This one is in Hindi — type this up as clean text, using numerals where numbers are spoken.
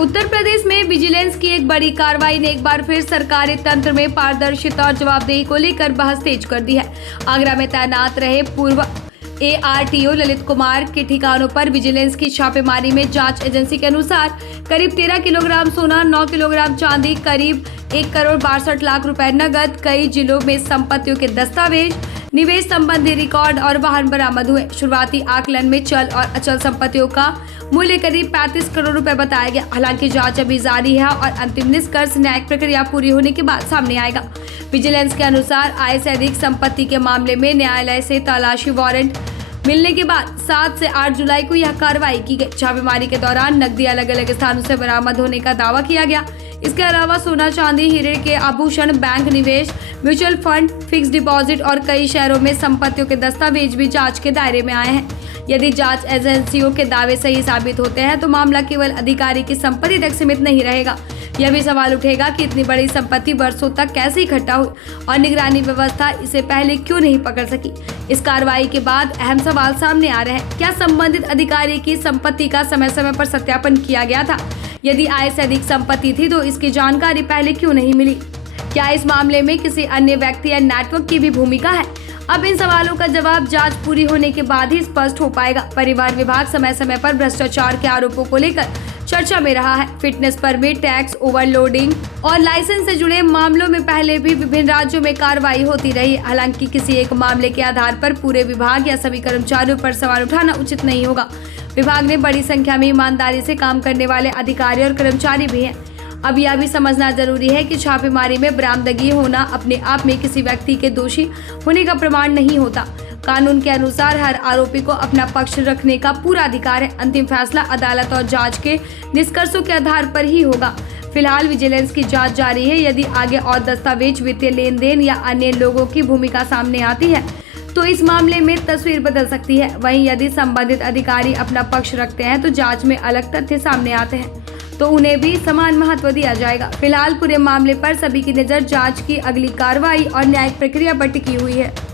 उत्तर प्रदेश में विजिलेंस की एक बड़ी कार्रवाई ने एक बार फिर सरकारी तंत्र में पारदर्शिता और जवाबदेही को लेकर बहस तेज कर दी है। आगरा में तैनात रहे पूर्व ARTO ललित कुमार के ठिकानों पर विजिलेंस की छापेमारी में जांच एजेंसी के अनुसार करीब 13 किलोग्राम सोना, 9 किलोग्राम चांदी, करीब 1,62,00,000 रुपए नगद, कई जिलों में संपत्तियों के दस्तावेज, निवेश संबंधी रिकॉर्ड और वाहन बरामद हुए। शुरुआती आकलन में चल और अचल संपत्तियों का मूल्य करीब 35 करोड़ रुपए बताया गया। हालांकि जांच अभी जारी है और अंतिम निष्कर्ष न्यायिक प्रक्रिया पूरी होने के बाद सामने आएगा। विजिलेंस के अनुसार आय से अधिक संपत्ति के मामले में न्यायालय से तलाशी वारंट मिलने के बाद 7 से 8 जुलाई को यह कार्रवाई की गई। छापेमारी के दौरान नकदी अलग अलग स्थानों से बरामद होने का दावा किया गया। इसके अलावा सोना, चांदी, हीरे के आभूषण, बैंक निवेश, म्यूचुअल फंड, फिक्स डिपॉजिट और कई शहरों में संपत्तियों के दस्तावेज भी जांच के दायरे में आए हैं। यदि जांच एजेंसियों के दावे सही साबित होते हैं तो मामला केवल अधिकारी की संपत्ति तक सीमित नहीं रहेगा। यह भी सवाल उठेगा कि इतनी बड़ी संपत्ति वर्षों तक कैसे इकट्ठा हुई और निगरानी व्यवस्था इसे पहले क्यों नहीं पकड़ सकी। इस कार्रवाई के बाद अहम सवाल सामने आ रहे हैं। क्या संबंधित अधिकारी की संपत्ति का समय समय पर सत्यापन किया गया था? यदि आय से अधिक संपत्ति थी तो इसकी जानकारी पहले क्यों नहीं मिली? क्या इस मामले में किसी अन्य व्यक्ति या नेटवर्क की भी भूमिका है? अब इन सवालों का जवाब जांच पूरी होने के बाद ही स्पष्ट हो पाएगा। परिवहन विभाग समय समय पर भ्रष्टाचार के आरोपों को लेकर चर्चा में रहा है। फिटनेस परमिट, टैक्स ओवरलोडिंग और लाइसेंस से जुड़े मामलों में पहले भी विभिन्न राज्यों में कार्रवाई होती रही। हालांकि किसी एक मामले के आधार पर पूरे विभाग या सभी कर्मचारियों पर सवाल उठाना उचित नहीं होगा। विभाग में बड़ी संख्या में ईमानदारी से काम करने वाले अधिकारी और कर्मचारी भी हैं। अब यह भी समझना जरूरी है कि छापेमारी में बरामदगी होना अपने आप में किसी व्यक्ति के दोषी होने का प्रमाण नहीं होता। कानून के अनुसार हर आरोपी को अपना पक्ष रखने का पूरा अधिकार है। अंतिम फैसला अदालत और जांच के निष्कर्षों के आधार पर ही होगा। फिलहाल विजिलेंस की जांच जारी है। यदि आगे और दस्तावेज, वित्तीय लेन देन या अन्य लोगों की भूमिका सामने आती है तो इस मामले में तस्वीर बदल सकती है। वहीं यदि संबंधित अधिकारी अपना पक्ष रखते हैं तो जांच में अलग तथ्य सामने आते हैं तो उन्हें भी समान महत्व दिया जाएगा। फिलहाल पूरे मामले पर सभी की नजर जांच की अगली कार्रवाई और न्यायिक प्रक्रिया पर टिकी हुई है।